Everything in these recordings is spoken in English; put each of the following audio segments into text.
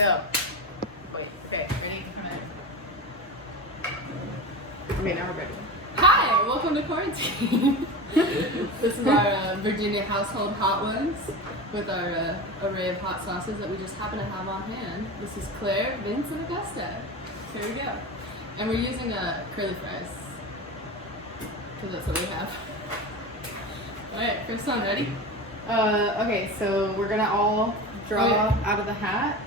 Go. Wait, okay, ready? Okay, now we're ready. Hi, welcome to quarantine. This is our Virginia household hot ones with our array of hot sauces that we just happen to have on hand. This is Claire, Vince, and Augusta. Here we go. And we're using curly fries because that's what we have. Alright, first one, ready? Okay, so we're gonna all draw out of the hat.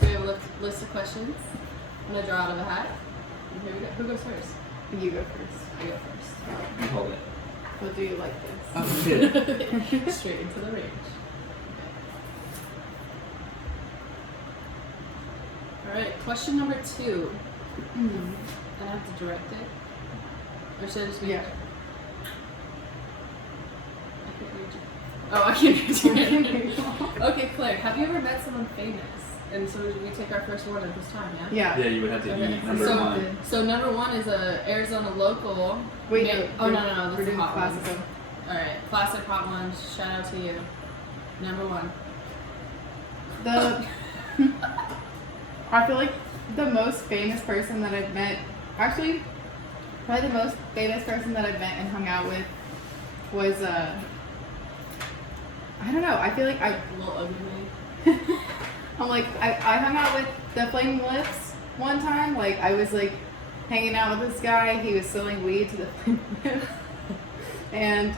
So we have a list of questions. I'm gonna draw out of a hat. And here we go. Who goes first? You go first. I go first. You hold it. What do you like this? Oh, shit. Straight into the range. Alright, question number 2. And I have to direct it? Or should I just read Yeah. it? I can't read you. Oh, I can't read you. Okay, Claire, have you ever met someone famous? And so we take our first one at this time, yeah? Yeah. Yeah, you would have to Okay. eat number So- 1. So number 1 is a Arizona local. Wait, No, no. no, We're this is doing hot ones. classical. Alright, classic hot ones. Shout out to you. Number 1. I feel like the most famous person that I've met, actually, probably the most famous person that I've met and hung out with was, I don't know, I feel like A little ugly man. I'm like, I hung out with the Flaming Lips one time. Like, I was like hanging out with this guy. He was selling weed to the Flaming Lips. And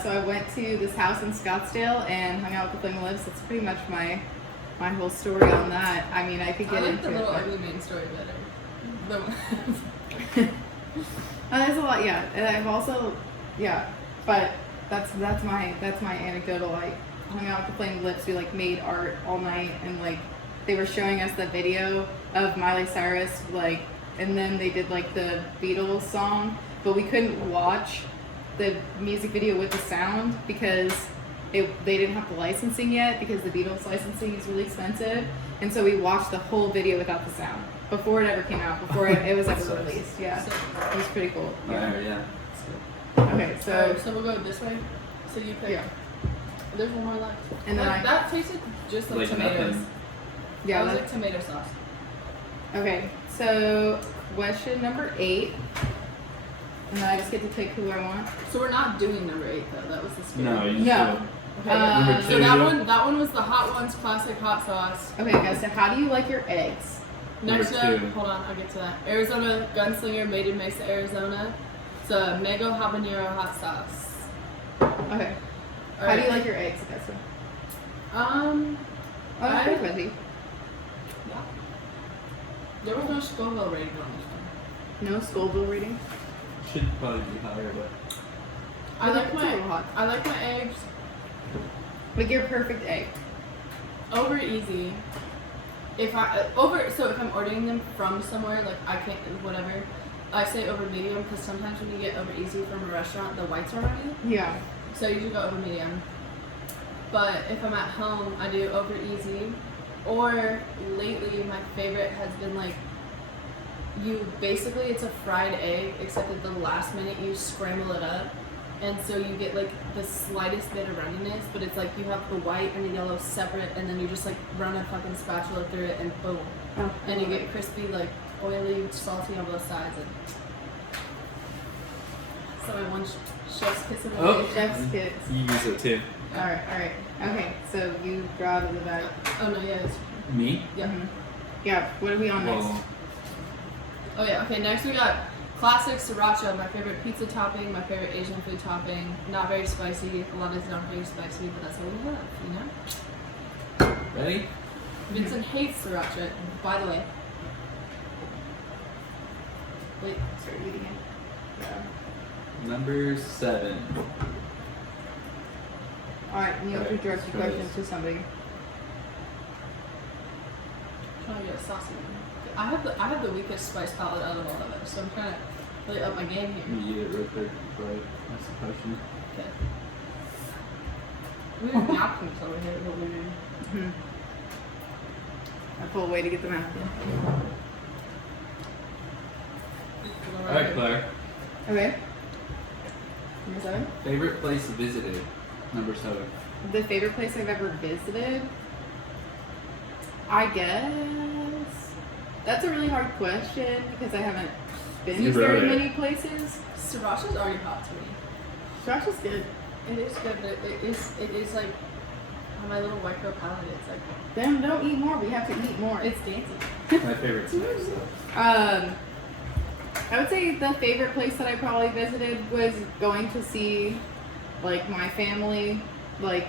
so I went to this house in Scottsdale and hung out with the Flaming Lips. That's pretty much my whole story on that. I mean, I could I get like into the little it. ugly man story better. There's a lot, yeah. And I've also, yeah. But that's my anecdotal. I hung out with the Flaming Lips. We like made art all night, and like they were showing us the video of Miley Cyrus, like, and then they did like the Beatles song, but we couldn't watch the music video with the sound because they didn't have the licensing yet, because the Beatles licensing is really expensive, and so we watched the whole video without the sound before it ever came out, before it was ever Sucks. released. Yeah, So- it was pretty cool. Yeah. Okay, So, so we'll go this way. So you pick. yeah, There's one more left. and then that tasted just like, Like tomatoes. nothing. yeah. That was that's- like tomato sauce. Okay, so question number 8, and then I just get to pick who I want. So we're not doing number 8 though. That was the spirit. No, you No. still. Okay. Number So 2. that one was the hot ones classic hot sauce. Okay, guys, so how do you like your eggs? Next Number up, 2. hold on, I'll get to that. Arizona Gunslinger Made in Mesa, Arizona. It's a mango habanero hot sauce. Okay, All how do you right. like your eggs, Augusta? Oh, I'm pretty fuzzy. yeah. There was no Scoville rating on this one. No Scoville rating? Should probably be higher, but. I like It's a little my hot. I like my eggs Like your perfect egg. over easy. If I'm ordering them from somewhere, like I can't whatever, I say over medium because sometimes when you get over easy from a restaurant, the whites are runny. Yeah. So I usually go over medium. But if I'm at home, I do over easy. Or lately, my favorite has been like, it's a fried egg, except at the last minute you scramble it up. And so you get like the slightest bit of runniness, but it's like you have the white and the yellow separate, and then you just like run a fucking spatula through it, and boom. Oh, And you get crispy, like oily, salty on both sides. And so I want chef's kiss of the Oh. day. Chef's kiss. You use it too. Alright. Okay, so you draw out of the bag. Oh no, yeah, it's, Me? yeah. Mhm. Yeah, what are we on next? Well, Oh yeah, okay, next we got classic sriracha, my favorite pizza topping, my favorite Asian food topping. Not very spicy, a lot is not very spicy, but that's what we have, you know? ready? Vincent hates sriracha, by the way. Wait, Start eating it. Yeah. Number 7. Alright, and you have to Alright, direct the let's try question this. to somebody. trying to get a saucy one. I have the weakest spice palette out of all of us, so I'm trying to really up my game here. Let me eat it real quick before I ask the question. Okay. We have napkins over here, what we do. Mhm. I pull away to get them out. Alright, Claire. Okay. Number 7. Favorite place visited? Number 7. The favorite place I've ever visited? I guess that's a really hard question because I haven't been You to very wrote it. many places. Sriracha's already hot to me. Sriracha's good. It is good, but it is like on my little white girl palate. It's like Then don't eat more. We have to eat more. it's dancing. My favorite snack stuff. I would say the favorite place that I probably visited was going to see like my family like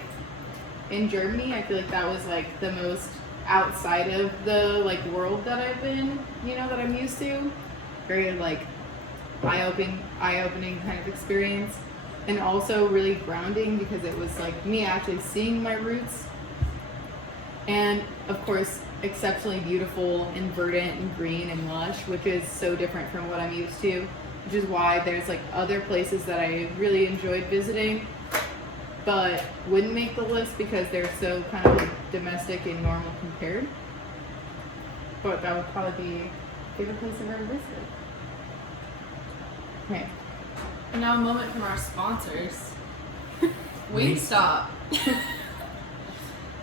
in Germany. I feel like that was like the most outside of the like world that I've been, that I'm used to. Very like eye-opening kind of experience, and also really grounding because it was like me actually seeing my roots. And of course, exceptionally beautiful and verdant and green and lush, which is so different from what I'm used to, which is why there's like other places that I really enjoyed visiting, but wouldn't make the list because they're so kind of like domestic and normal compared. But that would probably be favorite place I've ever visited. Okay. And now a moment from our sponsors. Wingstop.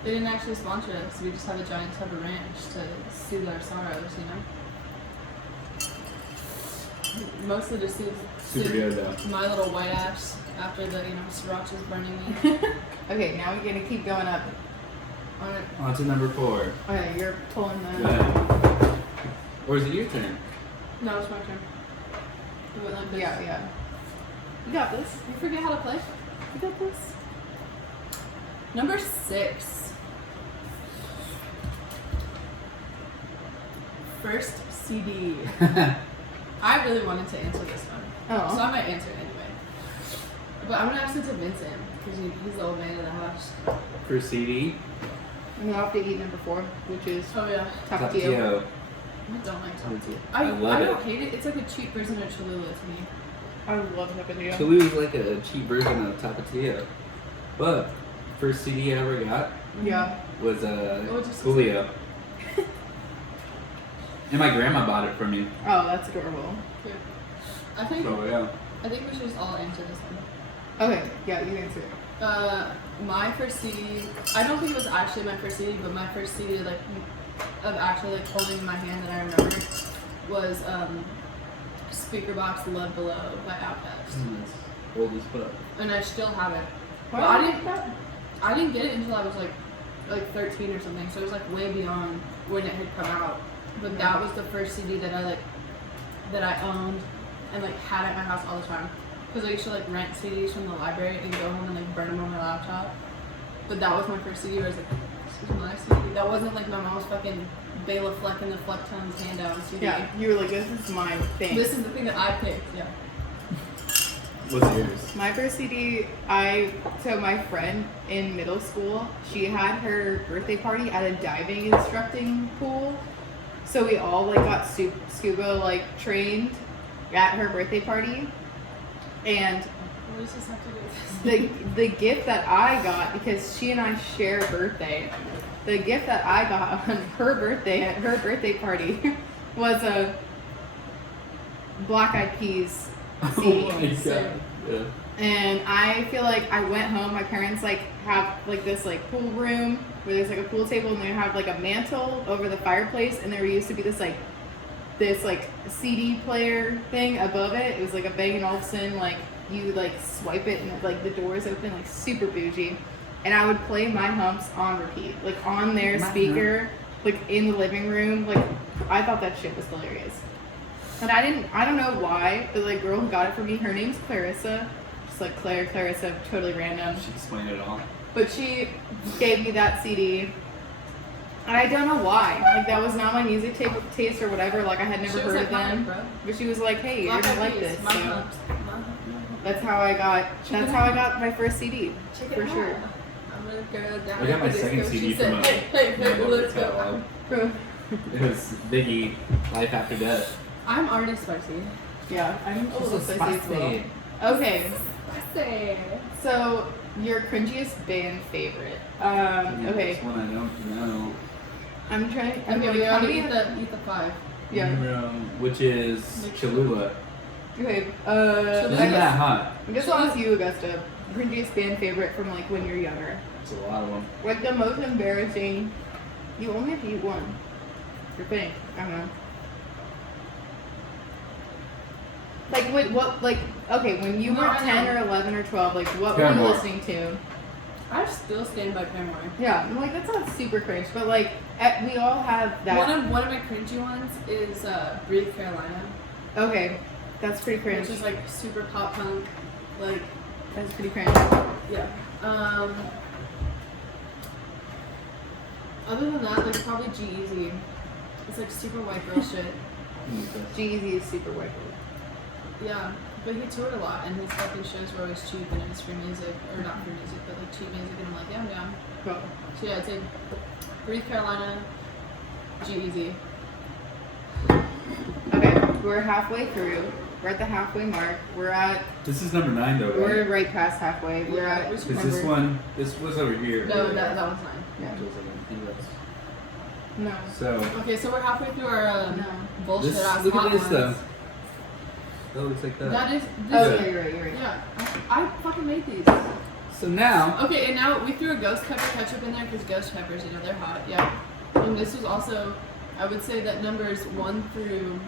They didn't actually sponsor us. We just have a giant tub of ranch to soothe our sorrows, Mostly to Super soothe good though. my little white ass after the, sriracha's burning me. Okay, now we're gonna keep going up. On it. On to number 4. Okay, you're pulling Go the. ahead. Or is it your turn? No, it's my turn. Do it like this. Yeah. You got this. You forget how to play? You got this. Number 6. First CD. I really wanted to answer this one. Oh. So I might answer it anyway. But I'm gonna ask it to Vincent, because he's the old man of the house. For CD, And we'll have to eat number 4, which is Oh yeah. Tapatio. Tapatio. I don't like Tapatio. I love I don't it. hate it. It's like a cheap version of Cholula to me. I love Tapatio. Cholula is like a cheap version of Tapatio. But first CD I ever got Yeah. was Oh, just- Coolio. And my grandma bought it for me. Oh, that's adorable. Yeah. I think yeah. we should just all answer this one. Okay, yeah, you answer it. My first CD, I don't think it was actually my first CD, but my first CD of actually holding in my hand that I remember was Speakerbox Love Below by Outkast. That's old as fuck. And I still have it. Why Well, did you get that? I didn't get it until I was like 13 or something, so it was like way beyond when it had come out. But that was the first CD that I owned and like had at my house all the time. Because I used to like rent CDs from the library and go home and like burn them on my laptop. But that was my first CD where I was like, this is my CD. That wasn't like my mom's fucking Bela Fleck and the Flecktones handout CD. Yeah, you were like, this is my thing. This is the thing that I picked, yeah. What's yours? My first CD, so my friend in middle school, she had her birthday party at a diving instructing pool. So we all like got scuba like trained at her birthday party. And What does this have to do with this? the gift that I got, because she and I share a birthday, the gift that I got on her birthday at her birthday party was a Black Eyed Peas CD. Oh my god. Yeah. And I feel like I went home, my parents like have like this like pool room where there's like a pool table and they have like a mantle over the fireplace, and there used to be this CD player thing above it. It was like a Bang & Olufsen, like you like swipe it and like the doors open, like super bougie. And I would play My Humps on repeat, like on their My speaker, like in the living room. Like I thought that shit was hilarious. And I don't know why, but like girl who got it for me, her name's Clarissa. Just like Clarissa, totally random. She explained it all. But she gave me that CD. And I don't know why. Like that was not my music taste or whatever. Like I had never She was heard like, of "Mine, them. bro." But she was like, hey, you're Black gonna Eyed like Peas, this. My So Humps. that's how I got my first CD. Check For it sure. out. I'm gonna go down. I got my after this, second go. CD She said, from a hey, grandmother let's go. catalog. It was Biggie, Life After Death. I'm already spicy. Yeah, I'm a little So spicy as well. Okay, Spicy. so your cringiest band favorite. Okay, This one I don't know. I'm trying. Okay, Okay, we how gotta many? eat the 5. Yeah. Which is Cholula. Okay. Isn't I that hot? guess I'll ask you, Augusta. Cringiest band favorite from like when you're younger. It's a lot of them. Like the most embarrassing You only have to eat one. You're pink. I don't know. Like what? Like okay, when you No, were I 10 know. or 11 or 12, like what were Paramore. you listening to? I still stand by Paramore. Yeah, I'm like that's not super cringe, but like we all have that. One of my cringy ones is Breathe Carolina, Okay, that's pretty cringe. which is like super pop punk, like That's pretty cringe. yeah. Other than that, like probably G-Eazy. It's like super white girl shit. G-Eazy is super white. Yeah, but he toured a lot, and his fucking shows were always cheap, and it was free music, or not free music, but like cheap music, and I'm like, yeah, I'm down. Cool. So yeah, I'd say Breathe Carolina, G-Eazy. Okay, we're halfway through. We're at the halfway mark. This is number 9 though, We're right? right past halfway. We're Yeah, at. which Is this one? This was over here. No, that one's mine. Yeah. It was like an index. No. So Okay, so we're halfway through our No. bullshit this, ass look hot at this ones. though. That looks like that. That is Oh this. yeah, you're right. You're right. Yeah, I fucking made these. So now, Okay, and now we threw a ghost pepper ketchup in there because ghost peppers, you know, they're hot. Yeah. And this was also, I would say that numbers 1 through,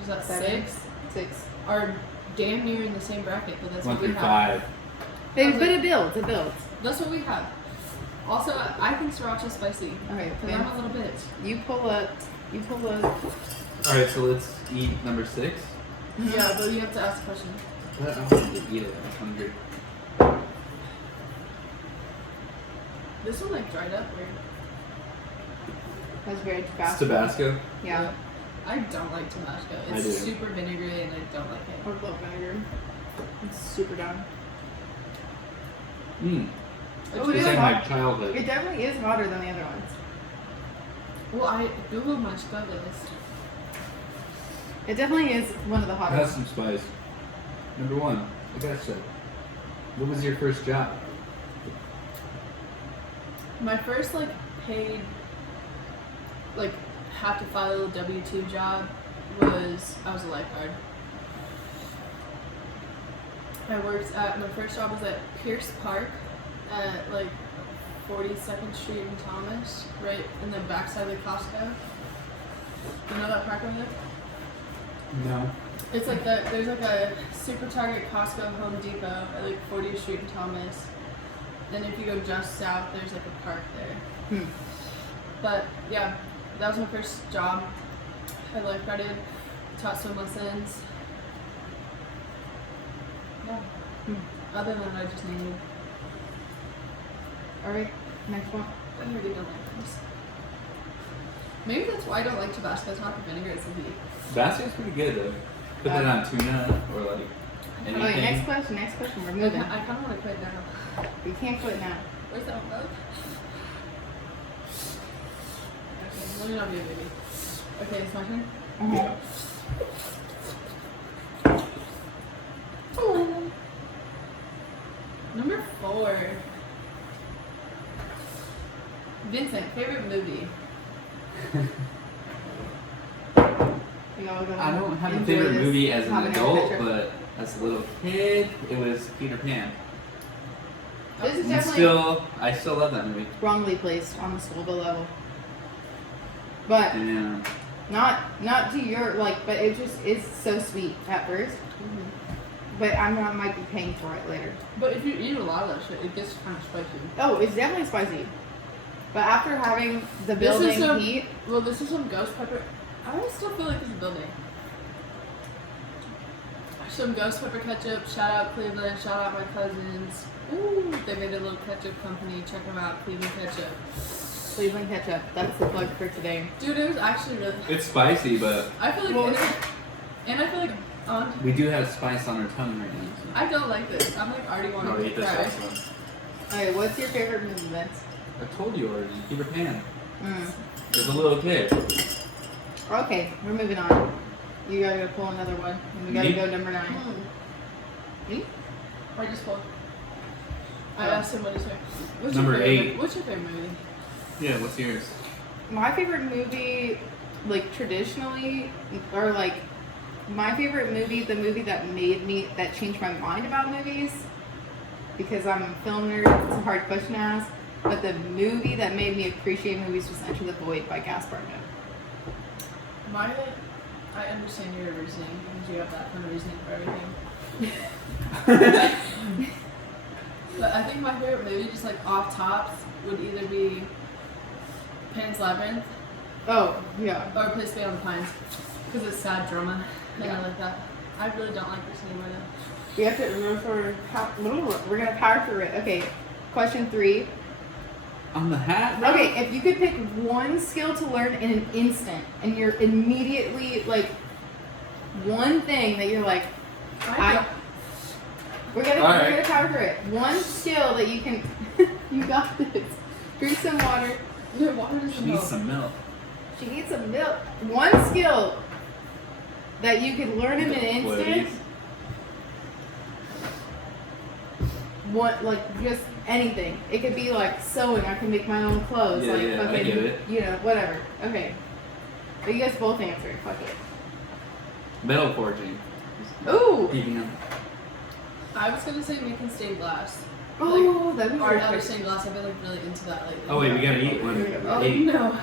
is that 7? 6, 6. are damn near in the same bracket, but that's 1 what we through have. 5. But it builds. It builds. That's what we have. Also, I think sriracha's spicy. Okay. Because I'm a little bitch. You pull up. You pull up. All right, so let's eat number 6. Yeah, but you have to ask a question. I don't want to eat it. I'm hungry. This one like dried up weird. That's very It's Tabasco. Tabasco. Yeah. I don't like Tabasco. I It's do. super vinegary and I don't like it. Or love vinegar. It's super down. Mmm. Oh, it It's is like my hot. childhood. It definitely is hotter than the other ones. Well, I googled my spell list. It definitely is one of the It hotter has ones. some spice. Number 1. I gotta say, what was your first job? My first like paid, like have to file a W-2 job was I was a lifeguard. I worked at my first job was at Pierce Park at like 42nd Street in Thomas, right in the backside of the Costco. You know that park over there? No. It's like there's like a Super Target, Costco, Home Depot at like 40th Street in Thomas. Then if you go just south, there's like a park there. Hmm. But yeah, that was my first job. I lifeguarded, taught swim lessons. Yeah. Hmm. Other than that, I just named. Alright, next one. I really don't like this. Maybe that's why I don't like Tabasco. It's not the vinegar, it's the heat. Tabasco's pretty good though. Put that on tuna or like anything. Alright, next question. Next question. We're I moving. kind of want to quit now. We can't quit now. Where's that milk? Okay, let me not be a baby. Okay, it's my turn. Yeah. Number 4. Vincent, favorite movie? We all gonna I don't have a enjoy favorite this movie as an habanero adult, ketchup. but as a little kid, it was Peter Pan. This is And definitely I still love that movie. wrongly placed on the Scoville level. But Yeah. not to your like, but it just is so sweet at first. But might be paying for it later. But if you eat a lot of that shit, it gets kind of spicy. Oh, it's definitely spicy. But after having the This is building some- heat, Well, this is some ghost pepper. I still feel like this is building. Some ghost pepper ketchup. Shout out Cleveland. Shout out my cousins. Ooh, they made a little ketchup company. Check them out, Cleveland Ketchup. Cleveland ketchup. That's the plug for today. Dude, it was actually really. It's spicy, but I feel like, Well, and I feel like on. we do have spice on our tongue right now. So. I don't like this. I'm like already wanting I'll to eat this cry. also. Okay, what's your favorite movie, Vince? I told you already. Peter Pan. Mm. As a little kid. Okay, we're moving on. You gotta go pull another one. And we gotta Me? go number 9. Me? I just pulled. I Oh. asked him what his favorite. What's Number your favorite, 8. What's your favorite movie? Yeah, what's yours? My favorite movie, like traditionally, or like my favorite movie, the movie that changed my mind about movies, because I'm a film nerd, it's a hard question to ask, but the movie that made me appreciate movies was Enter the Void by Gaspar Noé. My, I understand your reasoning because you have that kind of reasoning for everything. But I think my favorite movie, just like off tops, would either be Pan's Labyrinth Oh, yeah. or Place Beyond the Pines because it's sad drama and I like that. I really don't like this anymore though. We have to we're gonna power through it. Okay, question 3. On the hat? bro? Okay, if you could pick one skill to learn in an instant, and you're immediately like one thing that you're like, we're gonna power through it. One skill that you can, you got this. Drink some water. No, water doesn't She needs help. some milk. She needs some milk. One skill that you could learn in an instant. Floaties. One, like just anything. It could be like sewing. I can make my own clothes. Yeah, like yeah, I fucking, get it. you know, whatever. Okay. But you guys both answered. Fuck it. Metal forging. Ooh. Heating up. I was gonna say making stained glass. Oh, that'd be Art really out of pretty. stained glass. I've been like really into that lately. Oh wait, we gotta eat one. Oh Eight. no.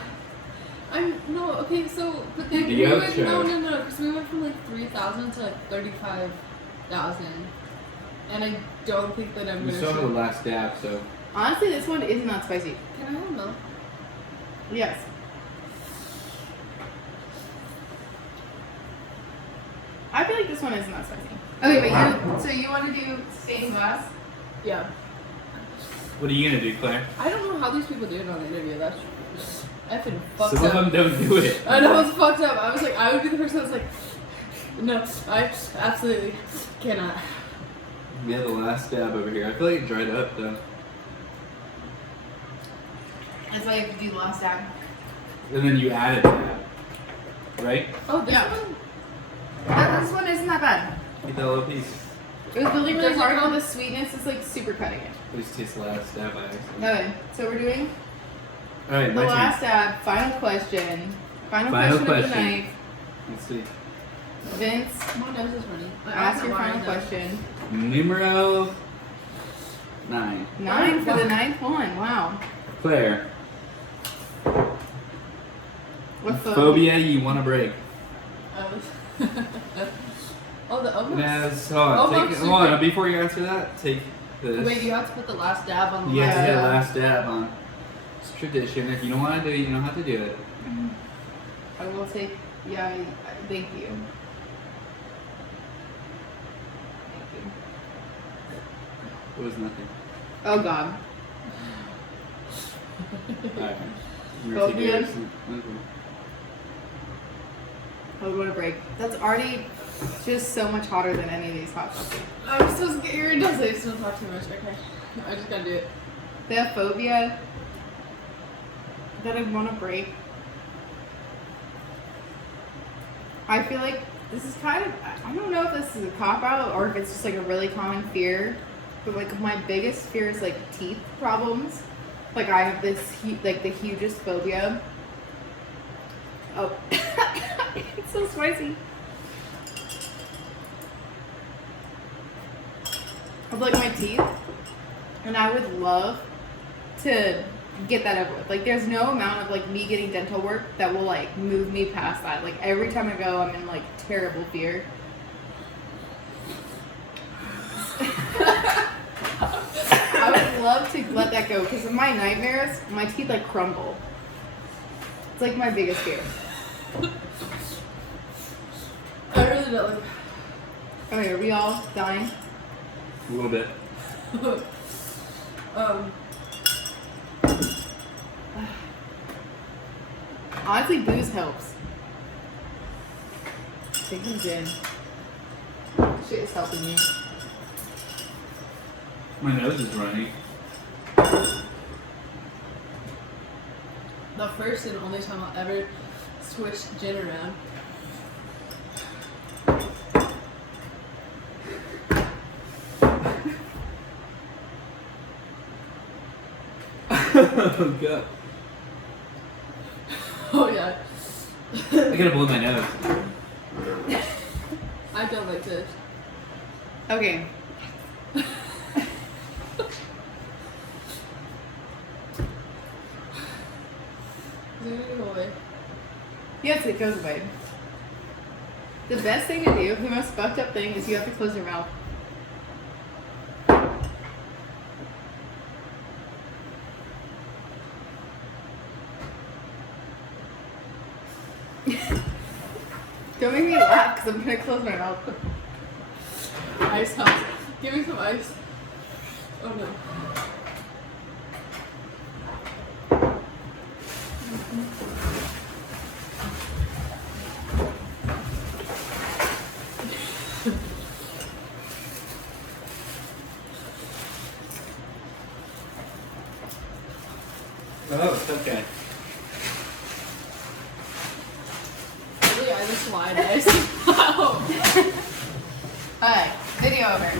Okay, so but then The we goat went show. no, because we went from like 3,000 to like 35,000, and I don't think that I'm We gonna. still have the shoot- last dab, so Honestly, this one is not spicy. Can I have milk? Yes. I feel like this one is not spicy. Okay, but so you want to do stained glass? Yeah. what are you gonna do, Claire? I don't know how these people do it on the interview. That's effing fucked Some of up. them don't do it. I know it's fucked up. I was like, I would be the person that's like, no, I absolutely cannot. We have the last dab over here. I feel like it dried up though. That's why you have to do the last dab. And then you added dab. Right? Oh, this Yeah. one. This one isn't that bad. Eat that little piece. It was really, really Does it hard, come- but the sweetness is like super cutting it. Please taste the last dab by accident. Okay, so we're doing Alright, the my last turn. dab, final question. Final Final question of the question. night. Let's see. Vince, My nose is running. ask your final question. Numero 9. 9 for the 9th one. Wow. Claire, What phobia you want to break? Oh, the almost. Yes, hold on. Almost Hold on. super- Before you answer that, take this. Wait, you have to put the last dab on the You have to last hit dab. last dab on. It's tradition. If you don't want to do it, you don't have to do it. I will take. Yeah, thank you. Thank you. It was nothing. Oh God. Alright. You're Phobia? taking yours. Okay. I would want to break. That's already just so much hotter than any of these hot sauces. I'm so scared. Does it still talk too much? Okay. I just gotta do it. The phobia that I want to break. I feel like this is kind of, I don't know if this is a cop out or if it's just like a really common fear, but like my biggest fear is like teeth problems. Like I have this like the hugest phobia. Oh, it's so spicy. Of like my teeth, and I would love to get that over with. Like there's no amount of like me getting dental work that will like move me past that. Like every time I go, I'm in like terrible fear. I would love to let that go because of my nightmares, my teeth like crumble. It's like my biggest fear. I really don't like. Okay, are we all dying? A little bit. Honestly, booze helps. Take some gin. Shit is helping you. My nose is running. The first and only time I'll ever switch gin around. Oh god. Oh yeah. I gotta blow my nose. I don't like this. Okay. Yes, it goes away. The best thing to do, the most fucked up thing, is you have to close your mouth. Don't make me laugh because I'm gonna close my mouth. Ice helps. Give me some ice. Oh no. Oh, it's okay. Really, I just lied. Ice. Wow. Alright, video over.